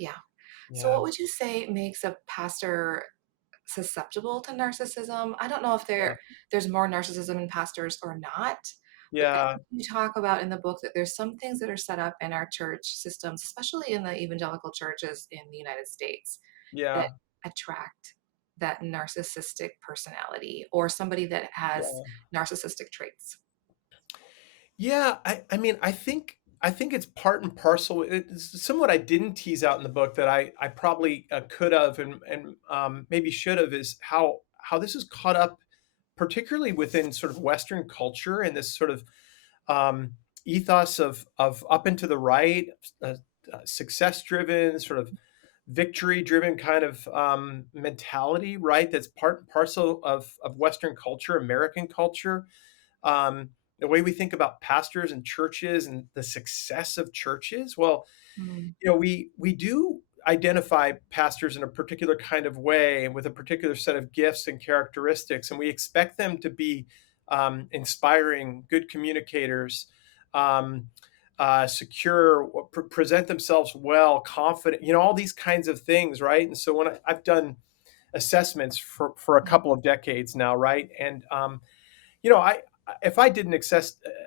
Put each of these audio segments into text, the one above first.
Yeah. So Yeah. what would you say makes a pastor susceptible to narcissism? I don't know if Yeah. there's more narcissism in pastors or not, but I Yeah. think you talk about in the book that there's some things that are set up in our church systems, especially in the evangelical churches in the United States, that Yeah. attract that narcissistic personality or somebody that has Yeah. narcissistic traits. Yeah, I mean, I think it's part and parcel. It's somewhat I didn't tease out in the book that I probably could have and maybe should have is how this is caught up, particularly within sort of Western culture and this sort of um, ethos of up and to the right, uh, success driven, sort of victory driven kind of mentality, right? That's part and parcel of Western culture, American culture, the way we think about pastors and churches and the success of churches. Well, Mm, we do identify pastors in a particular kind of way and with a particular set of gifts and characteristics, and we expect them to be inspiring, good communicators, um, secure, present themselves well, confident. All these kinds of things, right? And so when I've done assessments for a couple of decades now, right, and I if I did an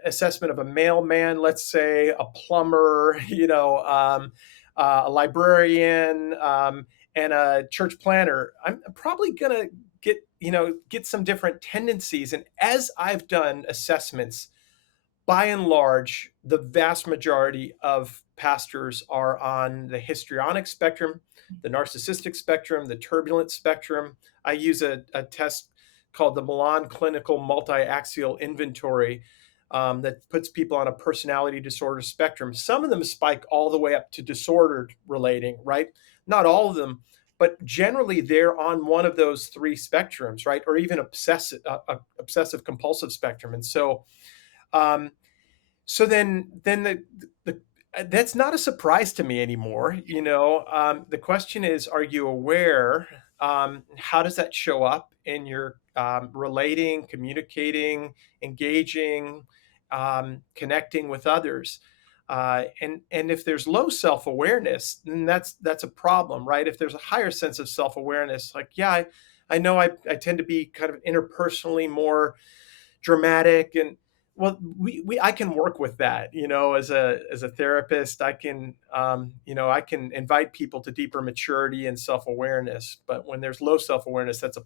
assessment of a mailman, let's say a plumber, a librarian, and a church planner, I'm probably gonna get some different tendencies. And as I've done assessments, by and large, the vast majority of pastors are on the histrionic spectrum, the narcissistic spectrum, the turbulent spectrum. I use a test called the Milan Clinical Multi-Axial Inventory that puts people on a personality disorder spectrum. Some of them spike all the way up to disordered relating, right? Not all of them, but generally they're on one of those three spectrums, right? Or even obsessive compulsive spectrum. And um, then the that's not a surprise to me anymore. The question is, are you aware? How does that show up in your relating, communicating, engaging, connecting with others? And if there's low self awareness, then that's a problem, right? If there's a higher sense of self awareness, like I know I tend to be kind of interpersonally more dramatic and well we I can work with that, as a therapist. I can invite people to deeper maturity and self-awareness, but when there's low self-awareness, that's a